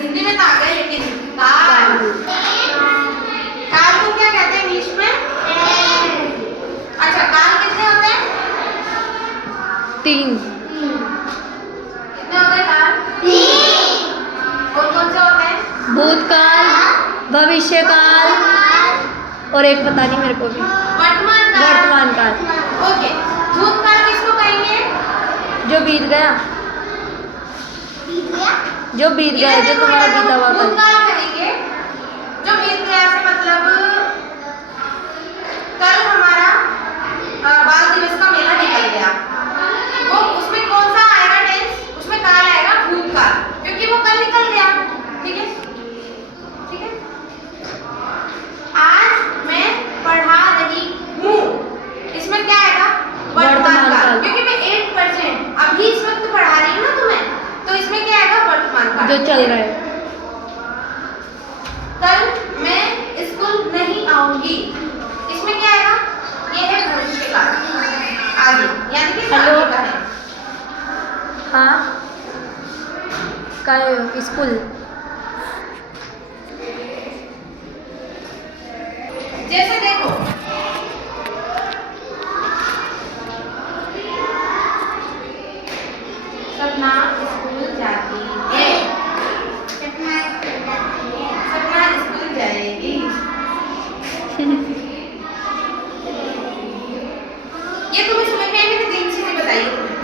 हिंदी में तो आ गए, लेकिन काल, काल को क्या कहते हैं इंग्लिश में? अच्छा, काल कितने होते हैं? 3। कितने होते हैं काल? 3। कौन से होते हैं? भूतकाल, भविष्यकाल और एक पता नहीं मेरे को भी, वर्तमान काल। वर्तमान काल। ओके, भूतकाल किसको कहेंगे? जो बीत गया, जो बीत गया, जो तुम्हारा बीता हुआ कल। भूतकाल कहेंगे जो बीत गया, से मतलब कल हमारा बाल दिवस का मेला निकल गया, वो उसमें कौन सा आएगा टेंस? उसमें काल आएगा भूतकाल, क्योंकि वो कल निकल गया। ठीक है, ठीक है। आज मैं पढ़ा रही हूँ, इसमें क्या आएगा? वर्तमान काल, क्योंकि मैं 8% अभी इस वक्त पढ़ा रही हूँ ना तुम्हें, तो इसमें क्या आएगा? वर्तमान काल, जो चल रहा है। कल मैं स्कूल नहीं आऊंगी, इसमें क्या आएगा? ये है भविष्य काल, आगे, यानी कि आगे का है। हाँ, कल स्कूल। जैसे देखो, सपना स्कूल जाती है, सपना स्कूल जाएगी। ये तुम्हें समझ में आई? मैंने 3 चीजें बताई है तुम्हें,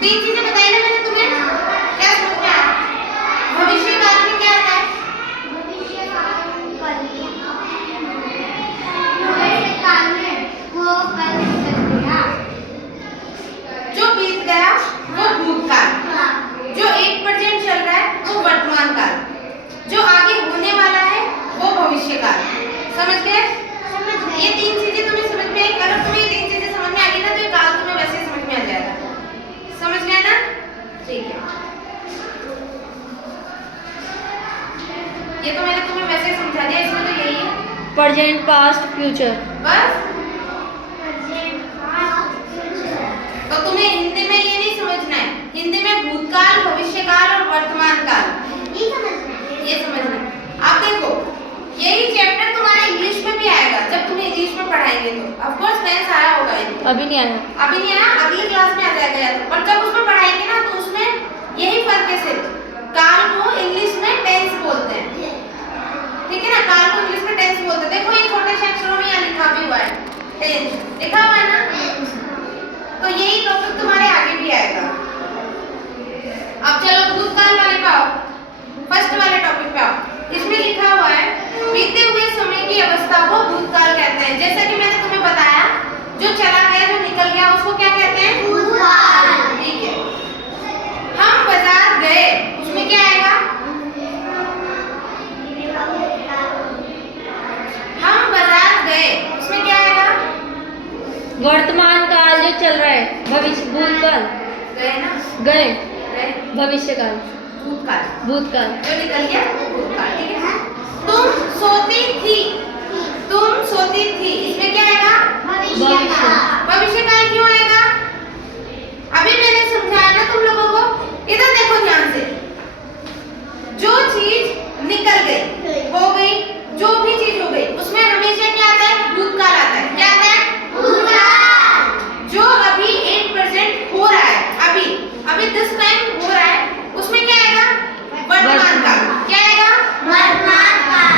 3 चीजें बताई ना मैंने तुम्हें, क्या समझ में आया? भविष्य काल में क्या आता है? जो बीत गया वो भूतकाल, जो 8% चल रहा है वो वर्तमान काल, जो आगे होने वाला है वो भविष्य काल। समझ गए? ये 3 चीजें तुम्हें समझ में आई? अगर तुम्हें ये 3 चीजें समझ में आ गई ना, तो ये काल तुम्हें वैसे समझ में आ जाएगा। समझ गए ना? ठीक है, ये तो मैंने तुम्हें वैसे समझा दिया, इसमें तो यही है, प्रेजेंट, पास्ट, फ्यूचर। बस। तो तुम्हें हिंदी में ये नहीं समझना है, हिंदी में भूतकाल, भविष्यकाल और वर्तमान काल ये समझना है। आप देखो, यही चैप्टर तुम्हारा इंग्लिश में भी आएगा, जब तुम्हें इंग्लिश में पढ़ाएंगे तो ऑफ कोर्स टेंस आया होगा इनको। अभी नहीं आया, अभी नहीं आया, अगली क्लास में आ जाएगा या तो, पर जब उसमें पढ़ाएंगे ना, तो उसमें यही फर्क है सिर्फ, काल को इंग्लिश में टेंस बोलते हैं, ठीक है ना? काल को इंग्लिश में टेंस बोलते हैं। देखो ये छोटे से अक्षरों में यहाँ लिखा भी हुआ है, टेंस लिखा हुआ है ना, तो यही टॉपिक तुम्हारे आगे भी आएगा। अब चलो भूतकाल वाले पे आओ, फर्स्ट वाले टॉपिक पे आओ। इसमें लिखा हुआ है बीते हुए समय की अवस्था को भूतकाल कहते हैं। जैसा कि मैंने तुम्हें बताया, जो चला गया, जो निकल गया, उसको क्या कहते हैं? भूतकाल। ठीक है। हम बाजार गए, उसमें क्या आएगा? हम बाजार गए, उसमें क्या आएगा? वर्तमान काल जो चल रहा है, भविष्य, भूतकाल। गए ना, गए, गए, भविष्यकाल, भूतकाल, भूतकाल। जो निकल गया भूतकाल। ठीक है। तुम सोती थी, तुम सोती थी, इसमें क्या आएगा? भविष्य। भविष्यकाल क्यों आएगा? अभी मैंने समझाया ना तुम लोगों को, इधर देखो ध्यान से, जो चीज निकल गई, हो गई, जो भी चीज हो गई, उसमें हमेशा क्या आता है? भूतकाल आता है। क्या आता है? भूतकाल। जो अभी 8% हो रहा है, अभी दिस टाइम हो रहा है, उसमें क्या आएगा? वर्तमान काल। क्या आएगा? वर्तमान काल।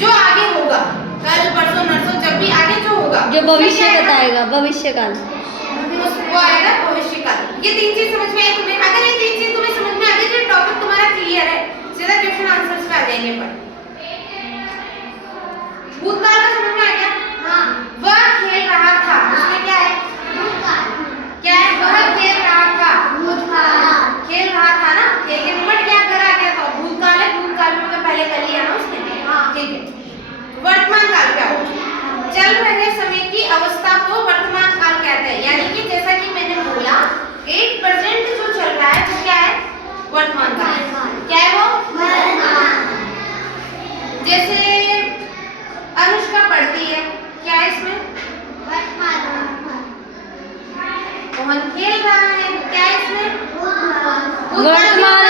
जो आगे होगा, कल, परसों, नरसों, जब भी आगे जो होगा, जो भविष्य बताएगा, भविष्यकाल। वो आएगा भविष्यकाल। ये 3 चीज समझ में आई तुम्हें? अगर ये 3 चीज तुम्हें समझ में आ गई, तो टॉपिक तुम्हारा क्लियर है, सीधा क्वेश्चन आंसर्स पे आ जाएंगे। पर भूतकाल का समझ में आ गया? हाँ। वह खेल रहा था, उसमें क्या है? भूतकाल। क्या है? वह खेल रहा था, भूतकाल। खेल रहा था ना, खेल के निपट गया, घर आ गया, तो भूतकाल है। भूतकाल में तो पहले कर लिया ना उसने। हाँ, ठीक है। वर्तमान काल क्या हो? चल रहे समय की अवस्था को वर्तमान काल कहते हैं। यानी कि जैसा कि मैंने बोला, 8% जो चल रहा है वो क्या है? वर्तमान काल। क्या है वो? वर्तमान। जैसे अनुष्का पढ़ती है, क्या है इसमें? वर्तमान। मोहन खेल रहा है, क्या है इसमें? वर्तमान